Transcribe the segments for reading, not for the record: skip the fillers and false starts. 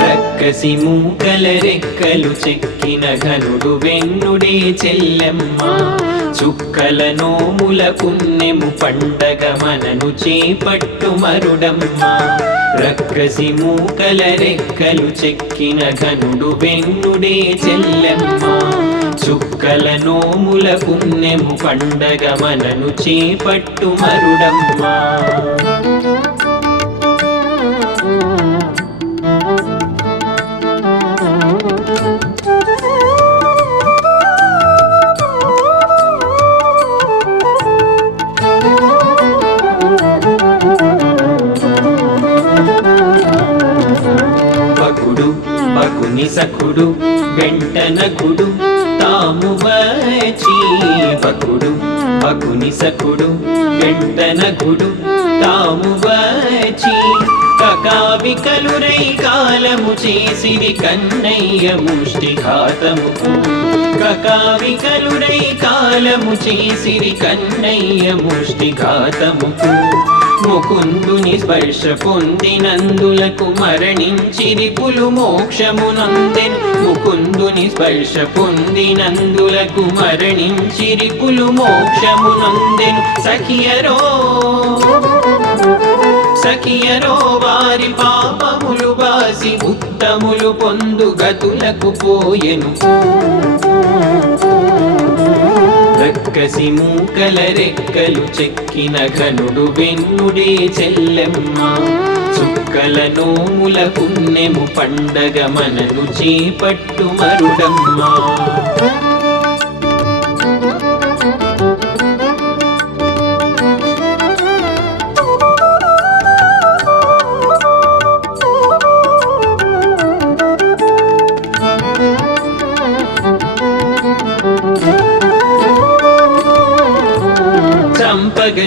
రక్కసి మూకల రెక్కలు చెక్కిన ఘనుడు వెన్నుడే చెల్లెమ్మ చుక్కల నోముల పుణ్యము పండగ మనను చేపట్టు మరుడమ్మ రక్కసి మూకల రెక్కలు చెక్కిన ఘనుడు వెన్నుడే చెల్లెమ్మ చుక్కల నోముల పుణ్యము పండగ మనను చేపట్టు మరుడమ్మ బకుని సఖుడు వెంటనకుడు తాము వచ్చి బకుని సఖుడు వెంటనకుడు తాము వచ్చి కకావికలురై కాలము చేసిరి కన్నయ్య ముష్టిఘాతముకు కకావికలురై కాలము చేసిరి కన్నయ్య ముష్టిఘాతముకు ముకుందుని స్పర్శ పొందినందులకు మరణించిరి పులు మోక్షమునందెను ముకుందుని స్పర్శ పొందినందులకు మరణించిరి పులు మోక్షమునందెను సఖియరో వారి పాపములు బాసి ఉత్తములు పొందు గతులకు పోయెను రక్కసి మూకల రెక్కలు చెక్కిన ఘనుడు వెన్నుడే చెల్లెమ్మ చుక్కల నోముల పుణ్యము పండగ మనను చేపట్టు మరుడమ్మ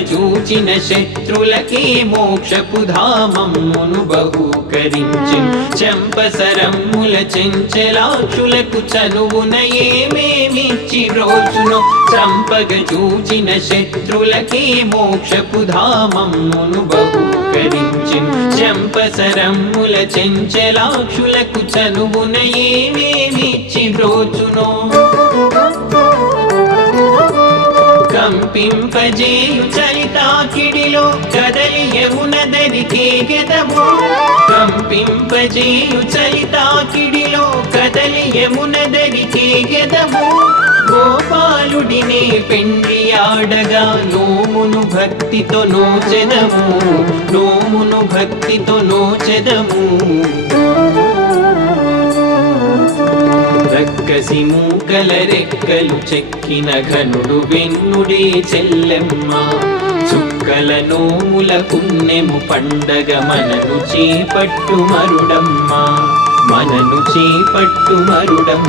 చూచిన శత్రులకే మోక్షపు ధామమ్మును బహూకరించి చంపసరమ్ముల చెంచలాక్షులకు చనువున ఏమేమిచ్చి రోజును చంపగ చూచిన శత్రులకే మోక్షపు ధామమ్మును బహూకరించి చంపసరమ్ముల చెంచలాక్షులకు చనువున ఏమేమిచ్చి రోజును కంపింపజేయు చలితాకిడిలో కదలి యమునదరి కేగెదము కంపింపజేయు చలితాకిడిలో కదలి యమునదరి కేగెదము గోపాలుడినే పెండి ఆడగా నోమును భక్తితో నోచెదము రక్కసి మూకల రెక్కలు చెక్కిన ఘనుడు వెన్నుడే చెల్లెమ్మ చుక్కల నోముల పుణ్యము పండగ మనను చేపట్టు మరుడమ్మ మనను చేపట్టు మరుడమ్మ